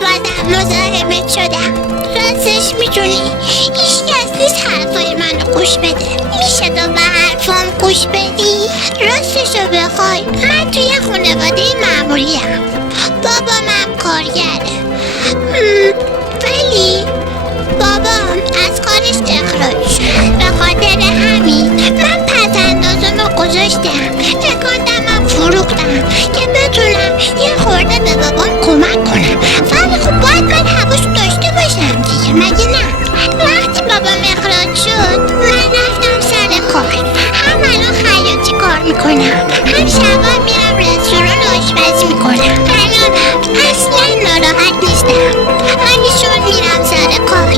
بازم مزاحمت شدم. راستش میتونی هیچکس نیست حرفای منو گوش بده. میشه تو به حرفام گوش بدی؟ راستشو بخوای من توی خانواده معمولیم. بابام کارگره، ولی بابام از کارش اخراج شد. به خاطر همین من پسندازمو گذاشتم، تکاندمم فروختم که بتونم یه خورده به بابام کمک کنم. ولی خب باید من حواس داشته باشم دیگه، مگه نه؟ وقتی بابام اخراج شد من رفتم سر کار. هم الان خیاطی کار میکنم، هم شبا میرم رستوران آشپزی میکنم. الانم اصلا ناراحت نیستم، ولی چون میرم سر کار